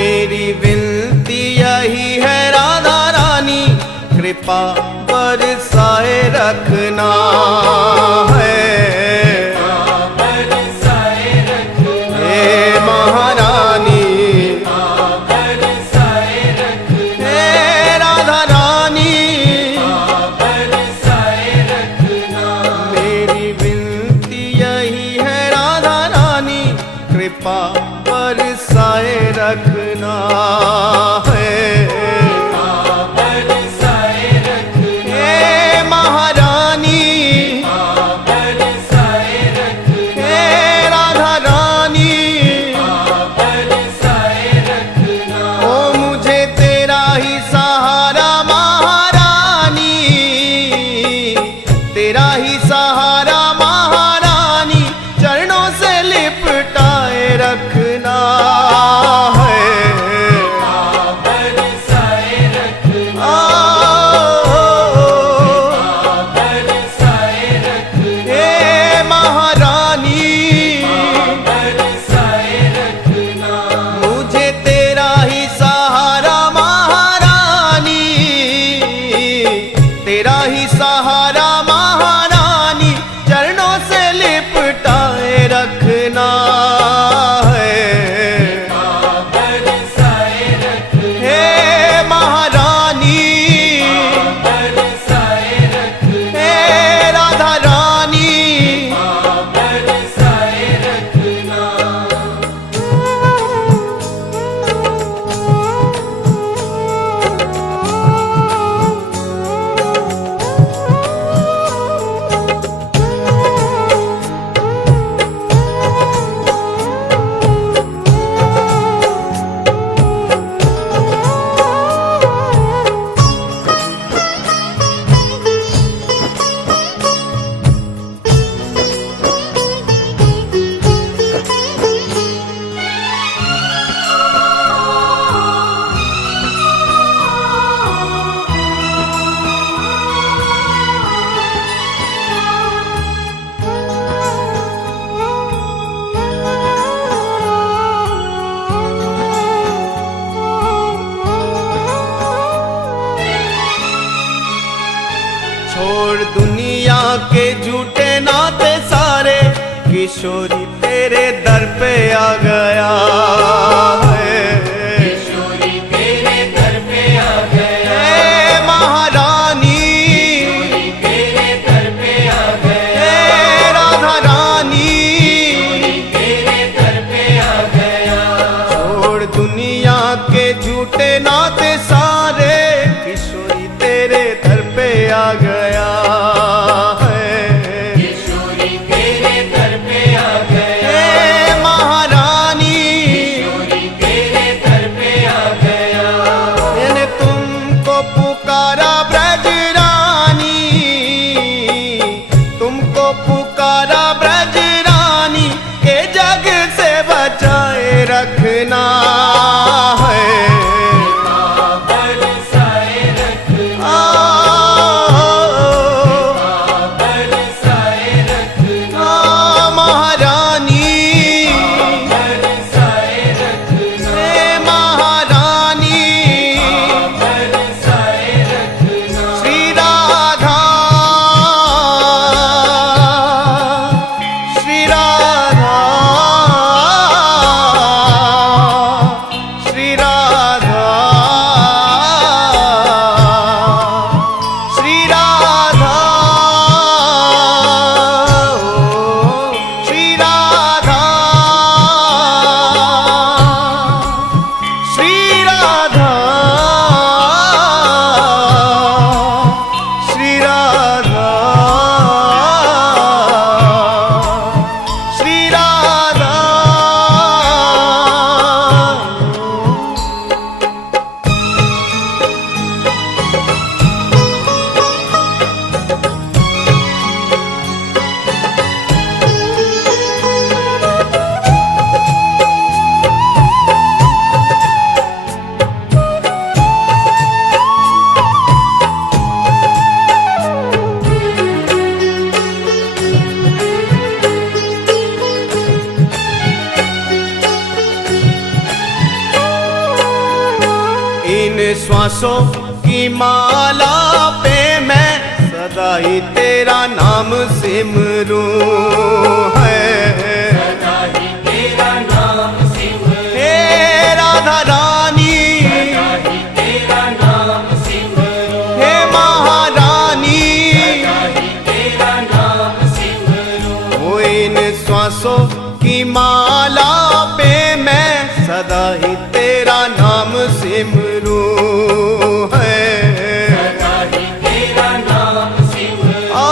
मेरी विनती यही है राधा रानी, कृपा बरसाए रखना है। हे महारानी, हे राधा रानी, मेरी विनती यही है राधा रानी, कृपा बरसाए रखना है। हे महारानी, हे राधा रानी, ओ मुझे तेरा ही सहारा महारानी, तेरा ही सहारा महारानी, चरणों से लिपटाए रखना है। हे महारानी, मुझे तेरा ही सहारा महारानी, तेरा ही सहारा महारानी, चरणों से लिपटाए रखना है। हे महारानी, हे राधा रानी, छोड़ दुनिया के झूठे नाते सारे, किशोरी तेरे दर पे आ गया है। किशोरी तेरे दर पे आ गया, हे महारानी, तेरे दर पे आ गया, हे राधा रानी, तेरे दर पे आ गया। छोड़ दुनिया के झूठे नाते सारे, किशोरी तेरे दर पे आ गया है। किशोरी तेरे दर पे आ गया, हे महारानी, तेरे दर पे आ गया। मैंने तुमको पुकारा ब्रज रानी, तुमको पुकारा ब्रज रानी, के जग से बचाए रखना है। इन श्वासों की माला पे मैं सदा ही तेरा नाम सिमरूं है। सदा ही तेरा नाम सिमरूं, हे राधा रानी, सदा ही तेरा नाम सिमरूं, हे महारानी, सदा ही तेरा नाम सिमरूं। ओ इन श्वासों की माला पे मैं सदा ही तेरा नाम सिमरूं है। सदा ही तेरा नाम सिमरूं, आ,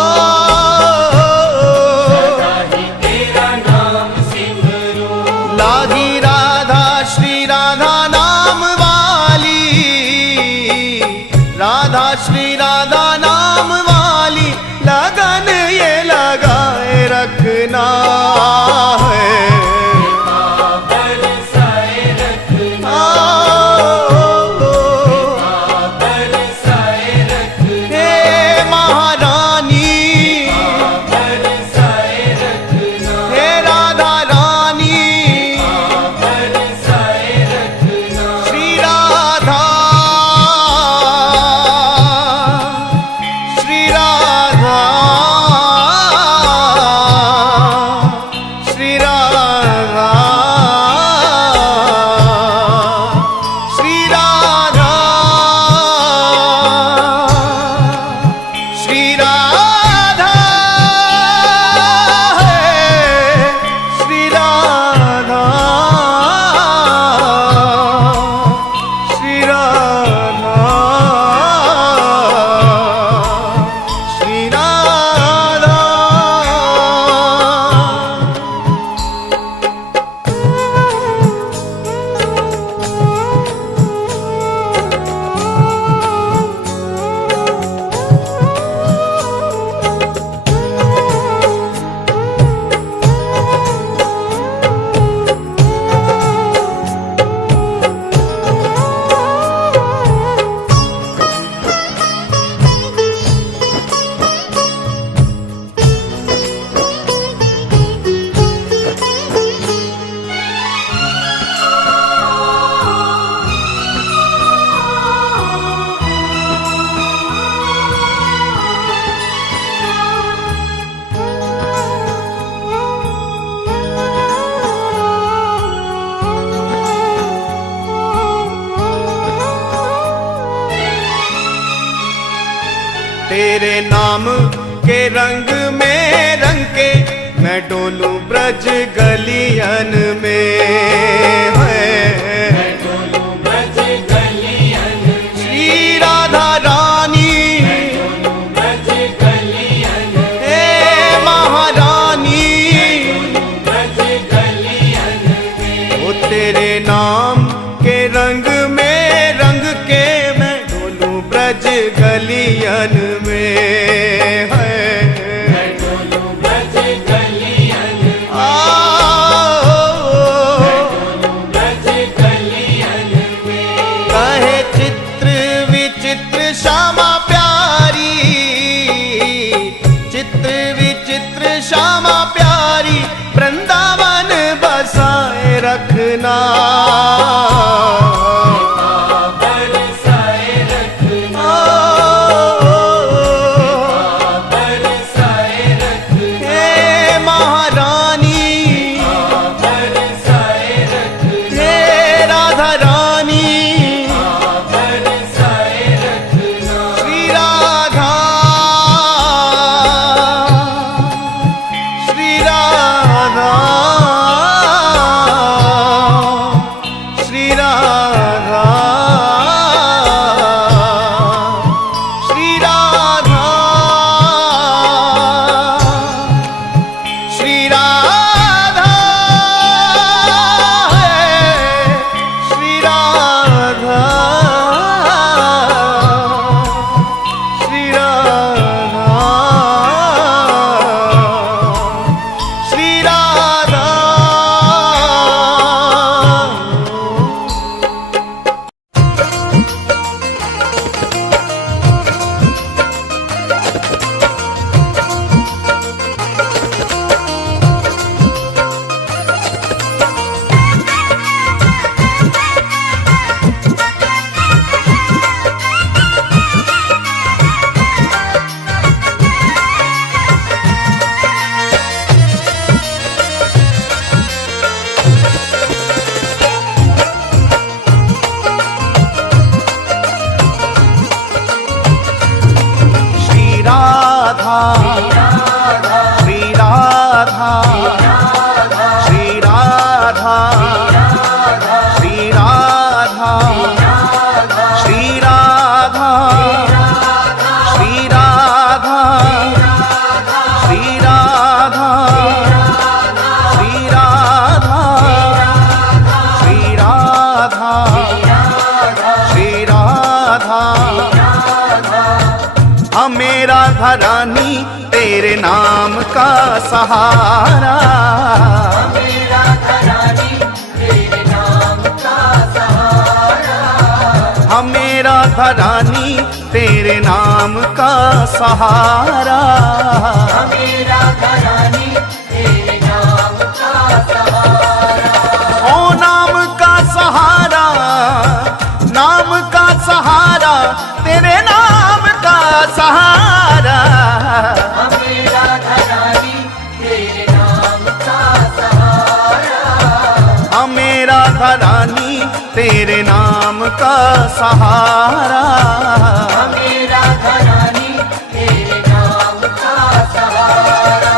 सदा ही तेरा नाम सिमरूं। लागी राधा श्री राधा नाम वाली, राधा श्री राधा नाम वाली लगन ये लगाए रखना है। बरसाए रखना, बरसाए रखना, हे महारानी, बरसाए रखना, हे राधा रानी, बरसाए रखना। श्री राधा, श्री राधा, श्री राधा, श्री राधा, श्री राधा, श्री राधा, श्री राधा, श्री राधा। तेरे नाम के रंग में रंग के मैं डोलूं ब्रज गलियन में है। डोलूं ब्रज गलियन में, श्री राधा रानी, डोलूं ब्रज गलियन में, हे महारानी, डोलूं ब्रज गलियन में। वो तेरे नाम के रंग में रंग के मैं डोलूं ब्रज गलियन में है। डोलूं ब्रज गलियन में, डोलूं ब्रज गलियन में। कहे चित्र विचित्र श्यामा प्यारी, चित्र विचित्र श्यामा प्यारी वृंदावन बसाए रखना। बरसाए रखना, तेरे नाम का सहारा। हमें राधा रानी तेरे नाम का सहारा। हमें राधा रानी तेरे नाम का सहारा। हमें राधा रानी तेरे नाम का सहारा। ओ नाम का सहारा, नाम का सहारा, तेरे नाम का सहारा। हमें राधा रानी तेरे नाम का सहारा। हमें राधा रानी तेरे नाम का सहारा। हमें राधा रानी तेरे नाम का सहारा।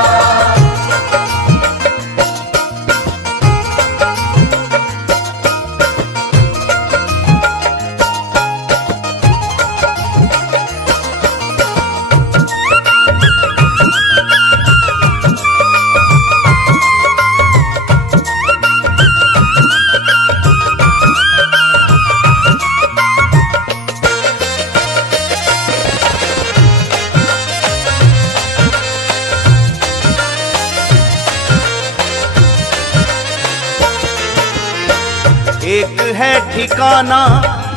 एक है ठिकाना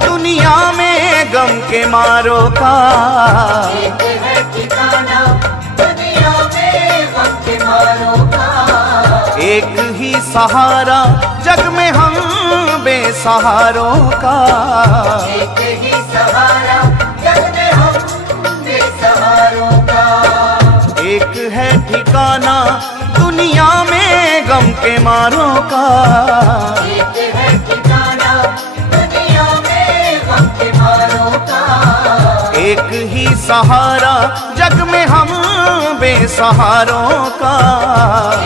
दुनिया में गम के मारों का। एक है ठिकाना दुनिया में गम के मारों का। एक ही सहारा जग में हम बेसहारों का। एक ही सहारा जग में हम बेसहारों का। एक है ठिकाना दुनिया में गम के मारों का। एक है ठिकाना दुनिया में गम के मारों का। एक ही सहारा जग में हम बेसहारों का।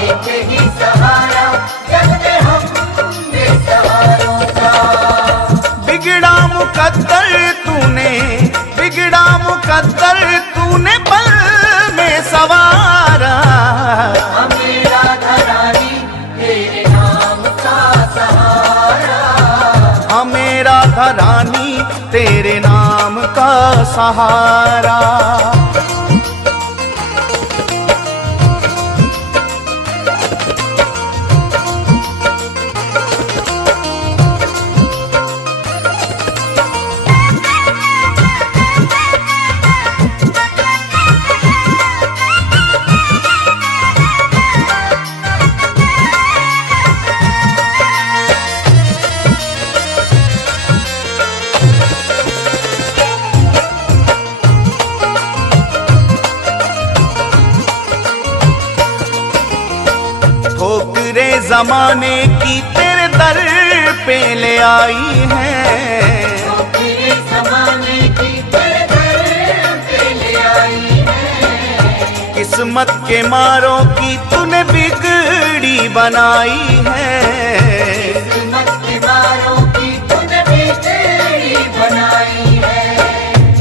एक ही सहारा जग में हम बेसहारों का। बिगड़ा मुकद्दर तूने, बिगड़ा मुकद्दर तूने पल में सवारा। हमें राधा रानी तेरे नाम का सहारा। हमें राधा रानी तेरे नाम का सहारा। ठोकरे जमाने की तेरे दर पे ले आई है। तेरे ज़माने की तेरे दर पे ले आई है। किस्मत के मारों की तूने बिगड़ी बनाई है। किस्मत के मारों की तूने बिगड़ी बनाई है।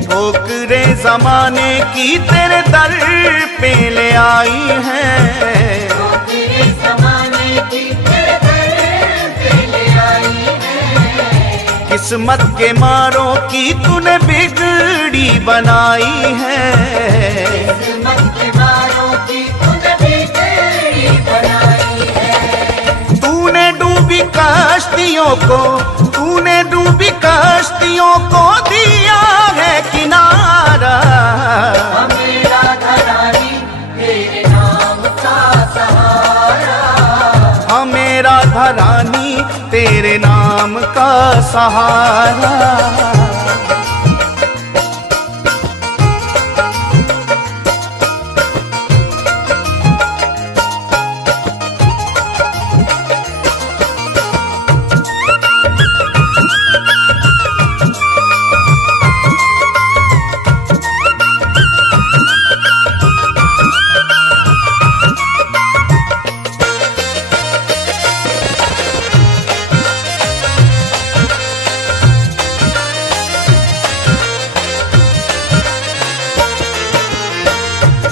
ठोकरे जमाने की तेरे दर पे ले आई है। तेरे ज़माने की तेरे दर पे ले आई है। किस्मत के मारों की तूने बिगड़ी बनाई है। किस्मत के मारों की तूने बिगड़ी बनाई है। तूने डूबी कश्तियों को, तूने डूबी कश्तियों को दिया है किनारा। हमें राधा रानी तेरे नाम का सहारा। हमें राधा रानी तेरे नाम का सहारा।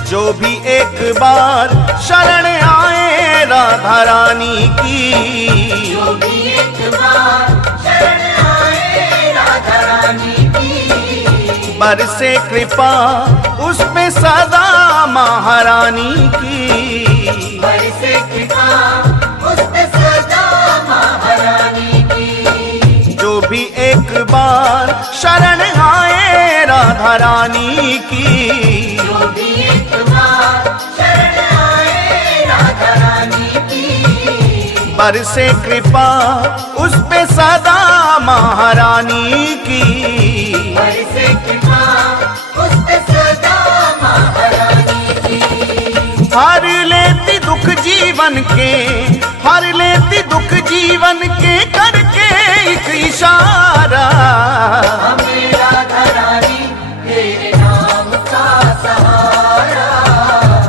जो भी एक बार शरण आए राधा रानी की, जो भी एक बार शरण आए राधा रानी की, बरसे कृपा उस पे सदा महारानी की। बरसे कृपा उस पे सदा महारानी की। जो भी एक बार शरण आए राधा रानी की। जो भी एक बार शरण आए राधा रानी की। बरसे कृपा उस पे सदा महारानी की। बरसे कृपा उस पे सदा महारानी की। हर लेती दुख जीवन के, हर लेती दुख जीवन के, करके एक इशारा। हमें राधा रानी तेरे नाम का सहारा।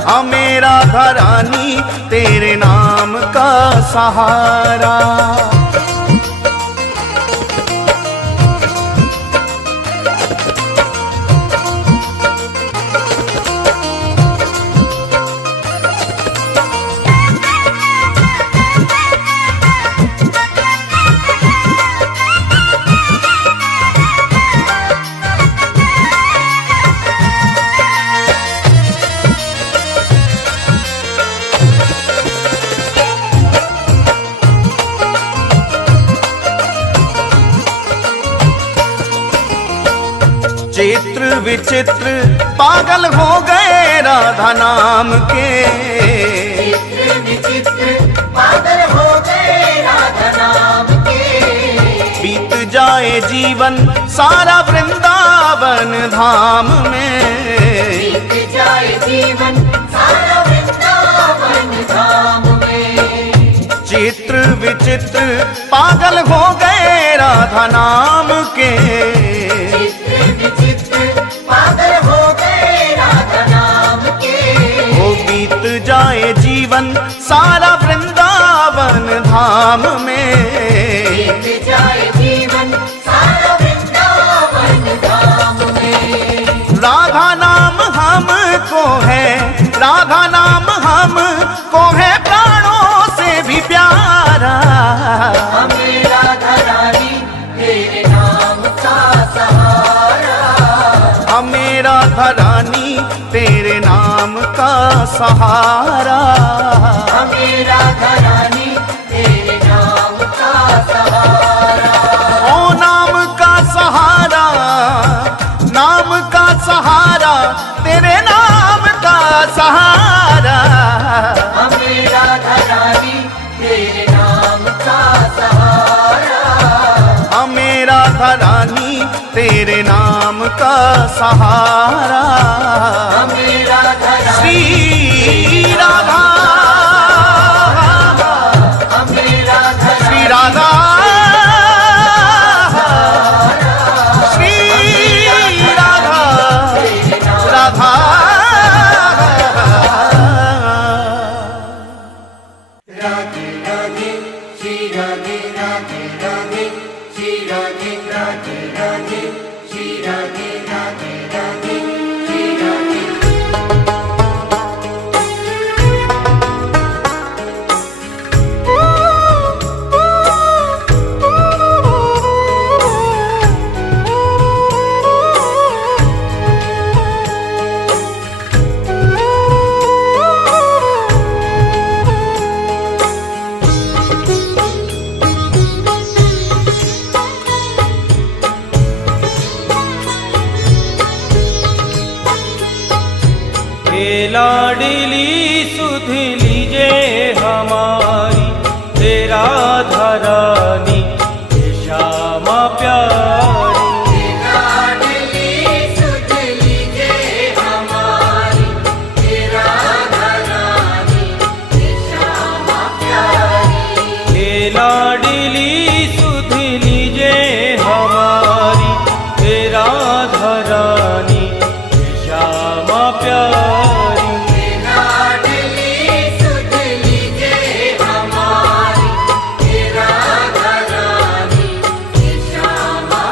हमें राधा रानी तेरे नाम का सहारा। चित्र विचित्र पागल हो गए राधा नाम के। चित्र विचित्र पागल हो गए राधा नाम के। बीत जाए जीवन सारा वृंदावन धाम में। बीत जाए जीवन सारा वृंदावन धाम में। चित्र विचित्र पागल हो गए राधा नाम के। चित्र विचित्र पागल हो गए राधा नाम के। वो बीत जाए जीवन सारा वृंदावन धाम में। बीत जाए जीवन सारा वृंदावन धाम में। राधा नाम हमको है, राधा नाम हमको है प्राणों से भी प्यारा। हमें राधा रानी तेरे नाम का सहारा। हमें राधा रानी तेरे नाम का सहारा। हमें राधा रानी तेरे नाम का सहारा। ओ नाम का सहारा, नाम का सहारा, तेरे नाम का सहारा। हमें राधा रानी तेरे नाम का सहारा। हमें राधा रानी तेरे नाम का सहारा। हमें राधा रानी श्री राधा, हमें राधा श्री राधा, श्री राधा, राधा। राधे राधे श्री राधे राधे राधे श्री राधे राधे राधे श्री राधे राधे राधे श्री राधे। लाडली सुध लीजे हमारी तेरा धरानी श्यामा प्यारी। लाडली सुध लीजे हमारी तेरा धरानी श्यामा प्यारी। लाडली सुध लीजे हमारी तेरा धरानी श्यामा प्यारी। लाडली सुध लीजे हमारी तेरा धरानी श्यामा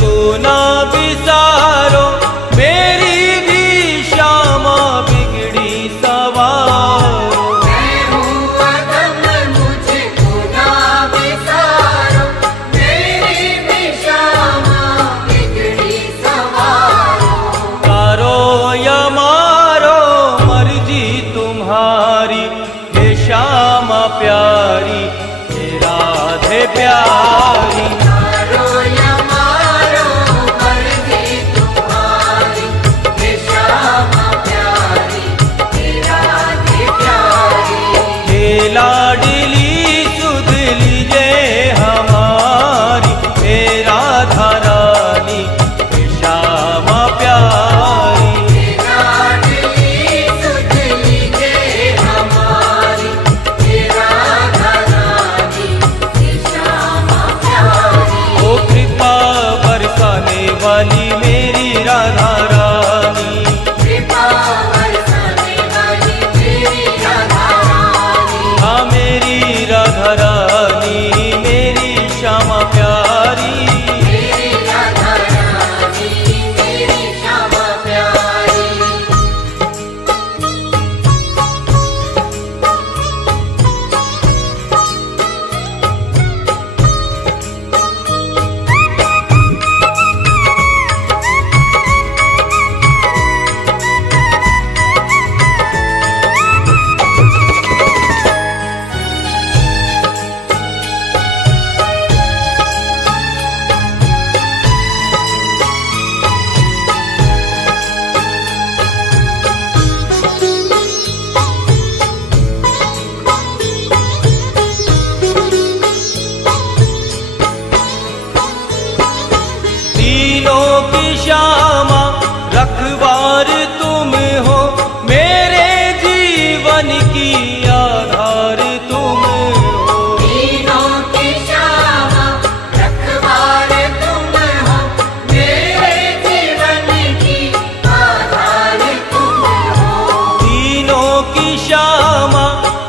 तो ना बिसारो मेरी भी श्यामा बिगड़ी सवारो। मैं हूँ अधम मुझको ना बिसारो, मेरी भी श्यामा बिगड़ी सवारो। तारो या मारो मर्जी तुम्हारी, हे श्यामा प्यारी, हे राधे प्यारी। तारो या मारो मर्जी तुम्हारी, हे श्यामा प्यारी, हे राधे प्यारी। हे लाडली सुध लीजे हमारी, हे राधा रानी, हे श्यामा प्यारी। हे लाडली सुध लीजे हमारी, हे राधा रानी, हे श्यामा प्यारी। ओ कृपा बरसाने वाली मेरी राधा रानी, कृपा बरसाने वाली मेरी राधा रानी, हाँ मेरी राधा रानी, मेरी श्यामा प्यारी। मेरी राधा रानी, मेरी श्यामा प्यारी। तीनों की श्यामा रखवार तुम हो, मेरे जीवन की आधार तुम हो। तीनों की श्यामा रखवार तुम हो, मेरे जीवन की आधार तुम हो। तीनों की श्यामा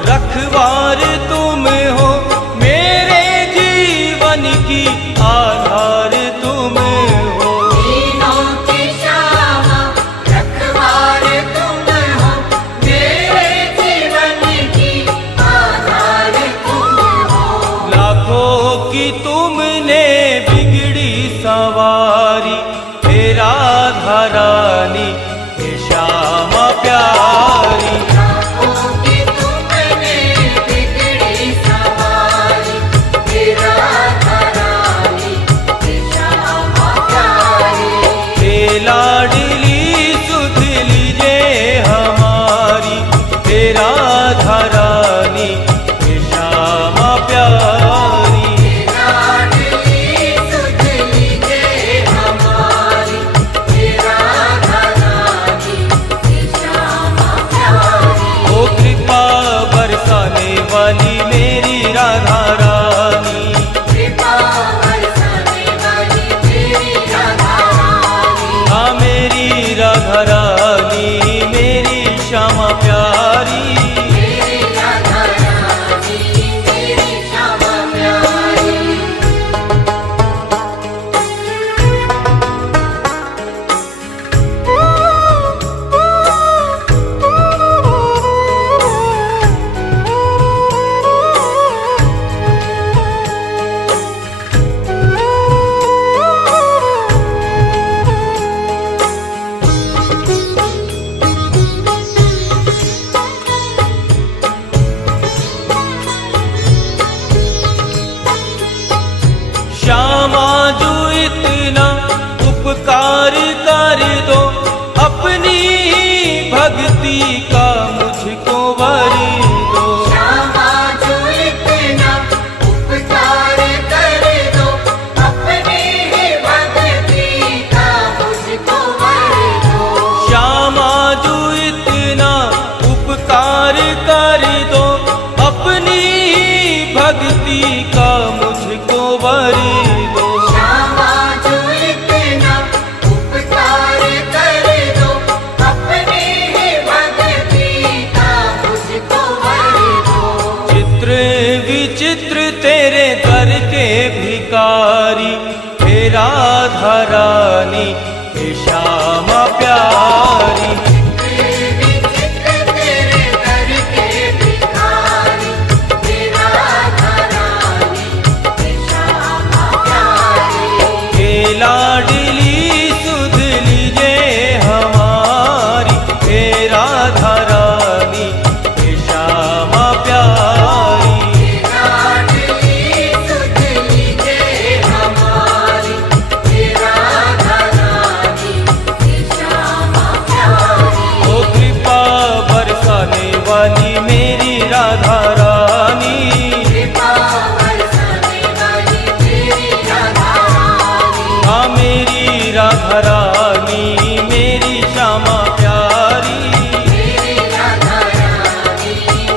रखवार तुम हो, मेरे जीवन की आधार तुम हो। तीनों की श्यामा रखवार तुम हो, मेरे जीवन की आधार तुम हो। लाखों की तुमने बिगड़ी सवारी, हे राधा रानी, हे श्यामा प्यारी। लाखों की तुमने बिगड़ी सवारी, हे राधा रानी, हे श्यामा प्यारी। हे लाडली सुध लीजे हमारी, हे राधा रानी, हे श्यामा प्यारी। लाडली सुध लीजे हमारी, धारानी हे श्यामा प्यारी। विचित्र तेरे दर के भिखारी, हे राधा रानी, हे श्यामा प्यारी। हे लाडली सुध लीजे हमारी, हे राधा रानी हे श्यामा प्यारी। लाडली सुध लीजे हमारी, हे राधा रानी, हे श्यामा प्यारी। ओ कृपा बरसाने वाली मेरी राधा रानी, कृपा बरसाने वाली तेरी राधा रानी, हाँ मेरी राधा रानी मेरी श्यामा प्यारी। मेरी राधा रानी,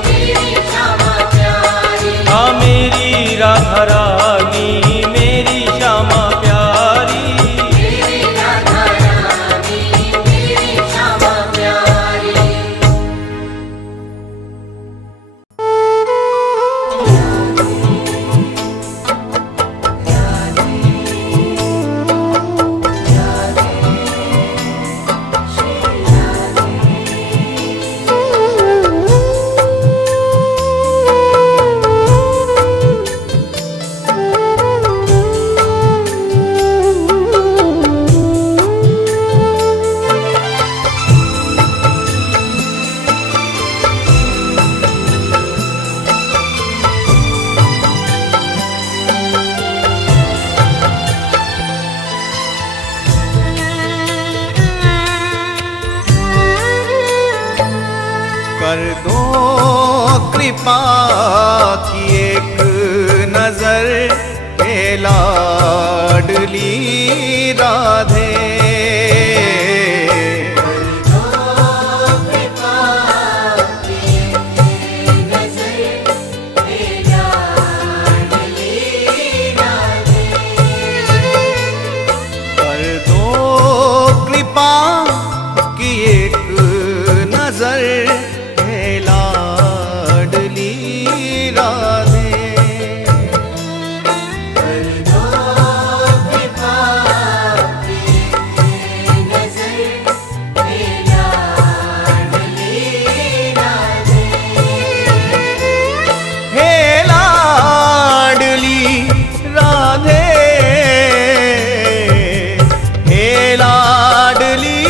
मेरी श्यामा प्यारी। हाँ मेरी राधा रानी मेरी श्यामा प्यारी। मेरी राधा रानी, मेरी श्यामा प्यारी। कर दो कृपा की एक नजर हे लाडली राधे। कृपा की नजर, हे लाडली राधे। कर दो कृपा की एक नजर हे लाडली राधे। कृपा की नजर, हे लाडली राधे। हे लाडली राधे, हे लाडली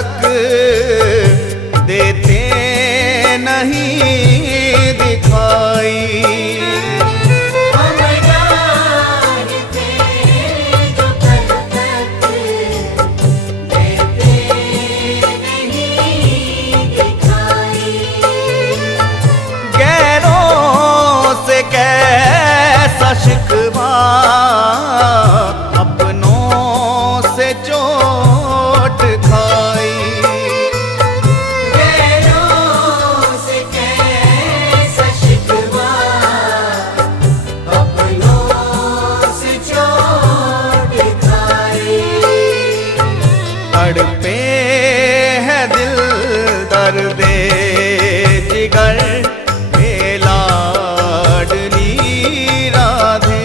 तक देते नहीं दिखाई। हम जानते जो कल तक देते नहीं दिखाई। गैरों से कैसा शिकवा, अपनों से चोट खाई। गैरों से कैसा शिकवा, अपनों से चोट खाई। तड़पे है दिल दर्दे जिगर, हे लाडली राधे।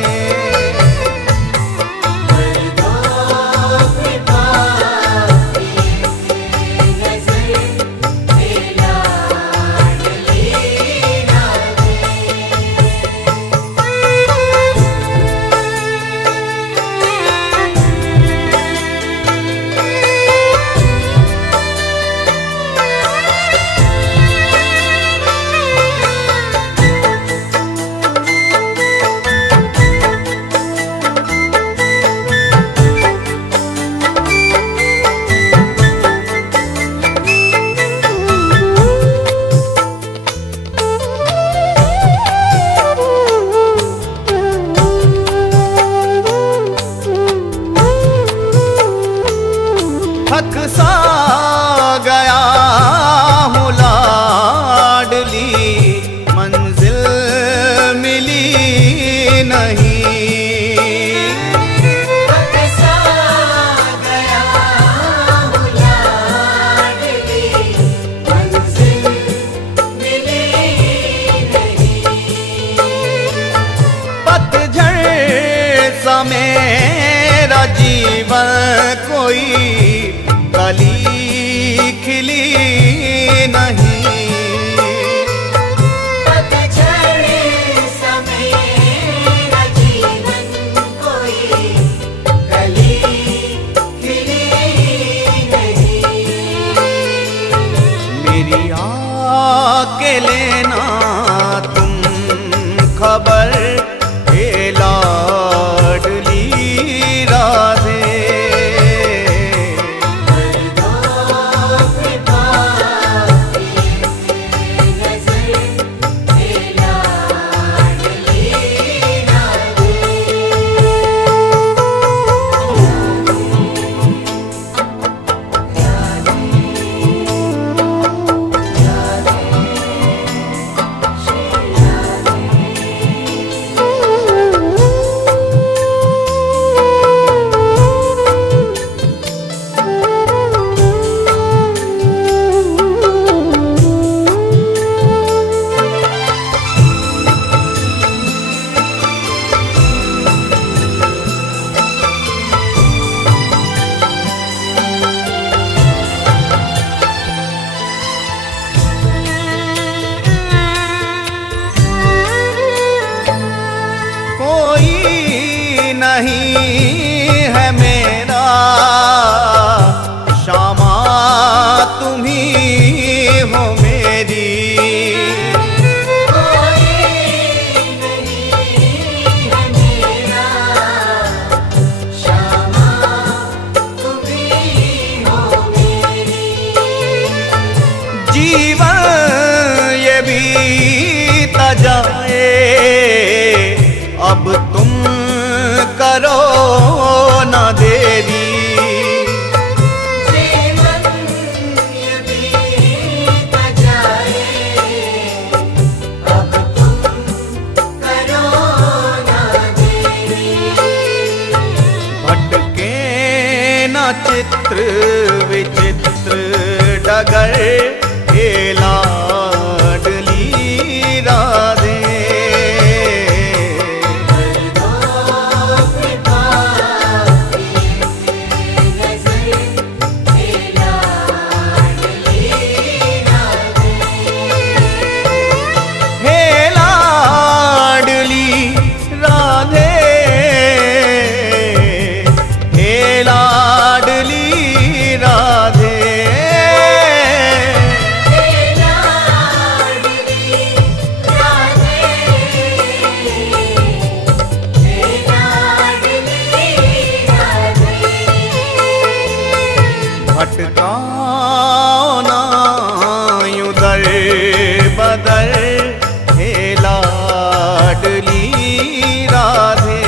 थक सा गया हूँ लाडली, मंजिल मिली नहीं। सा गया हूँ लाडली, मंजिल मिली नहीं। पतझड़ सा मेरा जीवन कोई कली खिली नहीं। पतझड़ सा मेरा जीवन कोई कली खिली नहीं। मेरी आके लेना तुम खबर, हे लाडली राधे। कोई नहीं है मेरा श्यामा, तुम ही हो मेरी। कोई नहीं है मेरा श्यामा, तुम ही हो मेरी। जीवन ये बीत जाए, अब तुम करो ना देरी। जीवन ये बीत जाए, अब तुम करो ना देरी। भटके ना चित्र विचित्र डगर, हे लाडली राधे। राधे भटकाओ ना यूं दर बदर, हे लाडली राधे।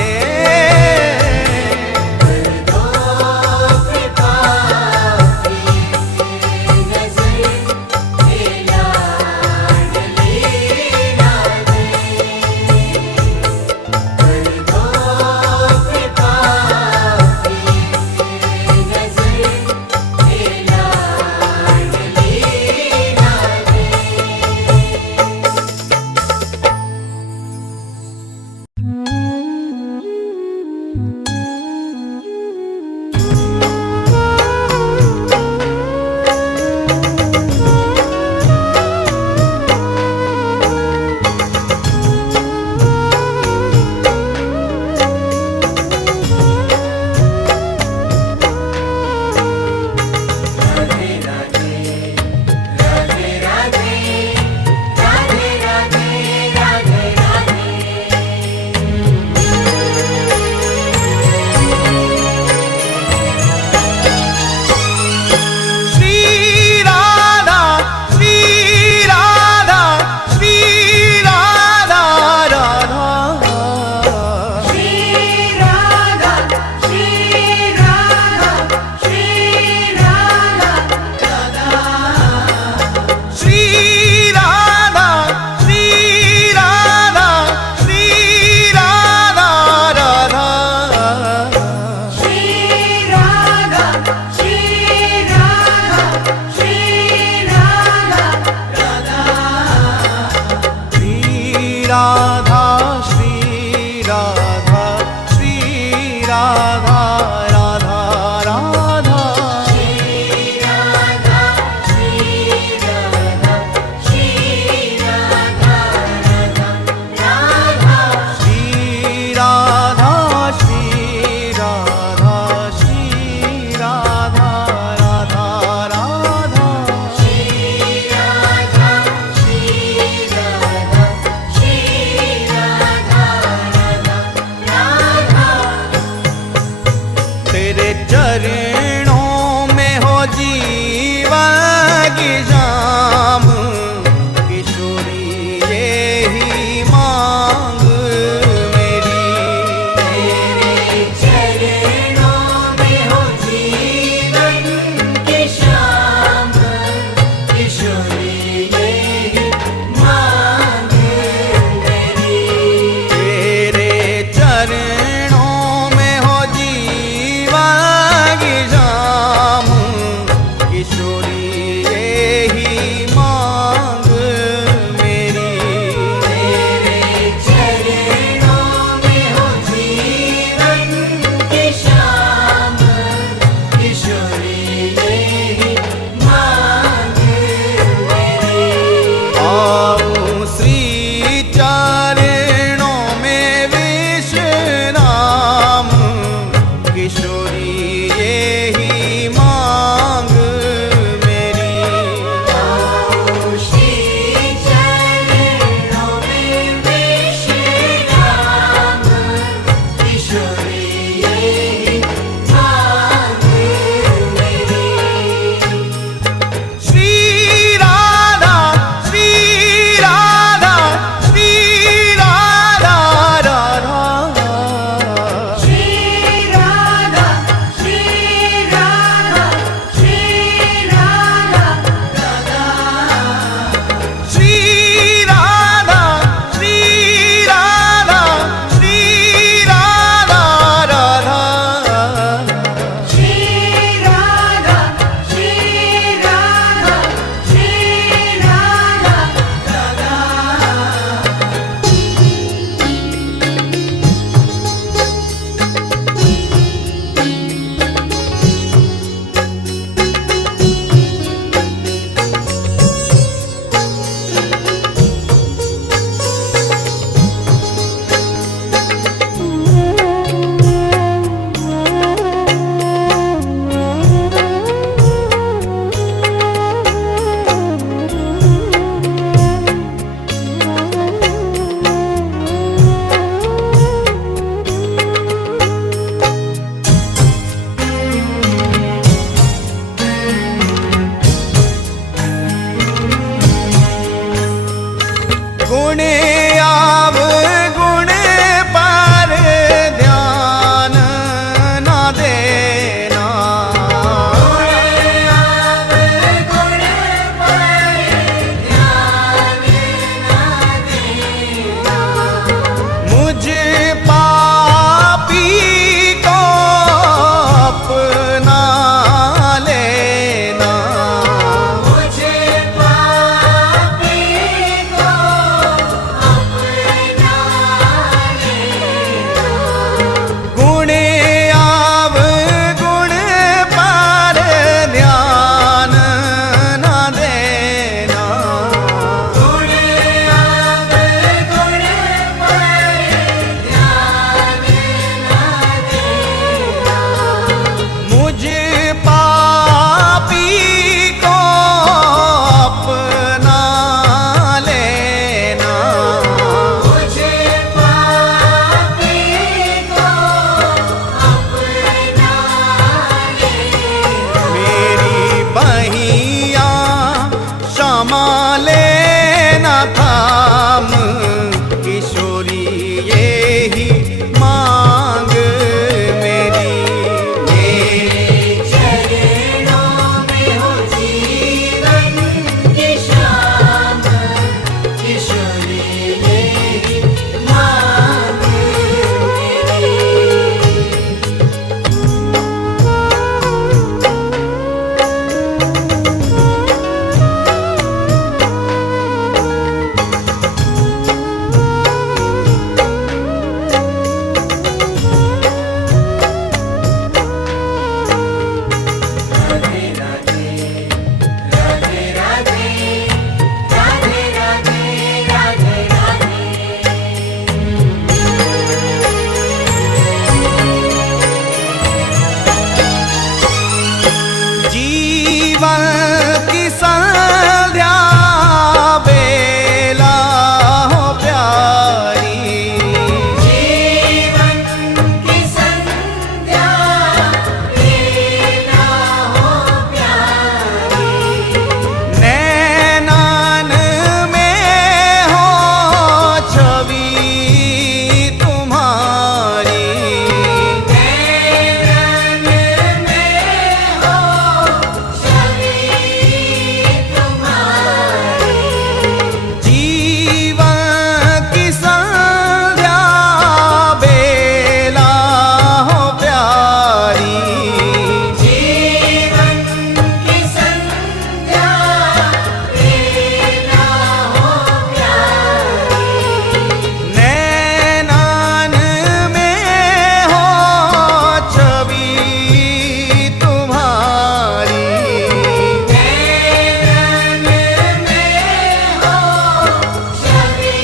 जीवन की संध्या बेला हो प्यारी, जीवन की संध्या बेला हो प्यारी, नैनान में हो छवि तुम्हारी, नैनन में हो छवि तुम्हारी, जीवन की संध्या बेला हो प्यारी, जीवन की संध्या बेला हो प्यारी, नैनान में हो छवि तुम्हारी, नैनन में हो छवि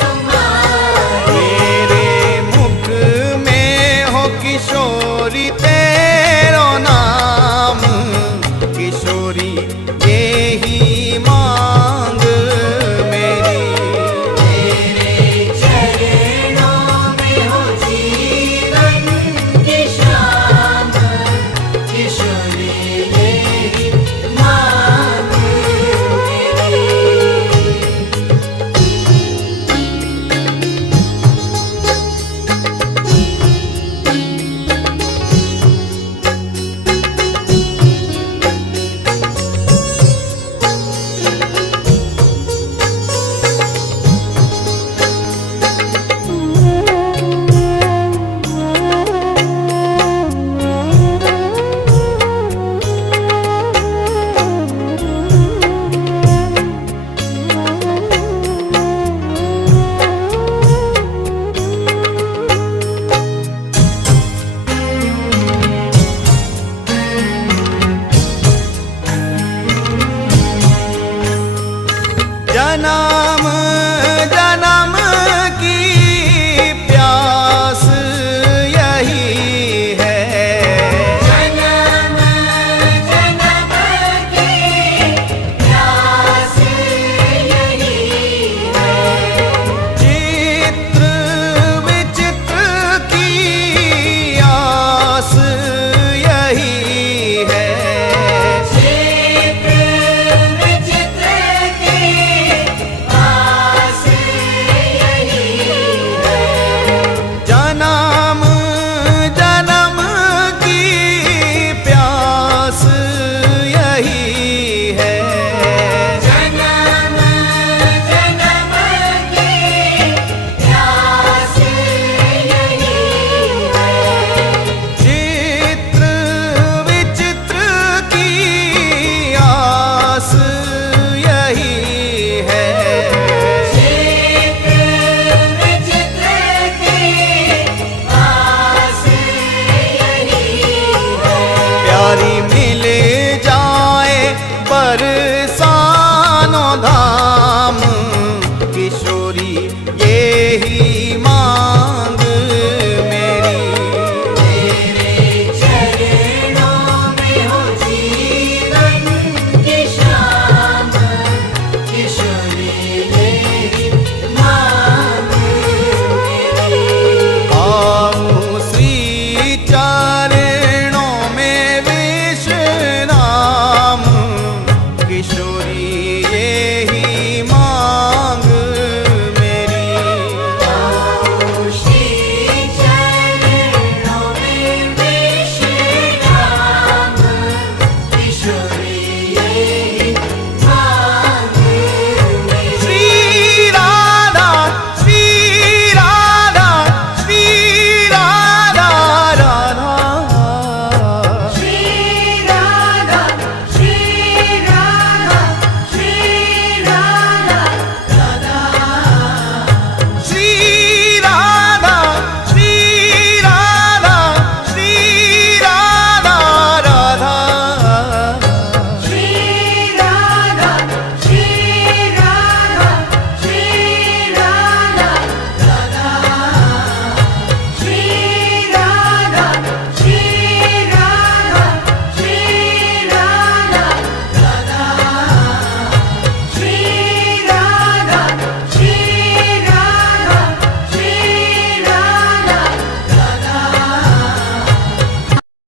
तुम्हारी, मेरे मुख में हो किशोरी तेरो नाम, किशोरी यही मांग मेरी, तेरे चरणों में हो जीवन की शाम, किशोरी यही मांग मेरी। जना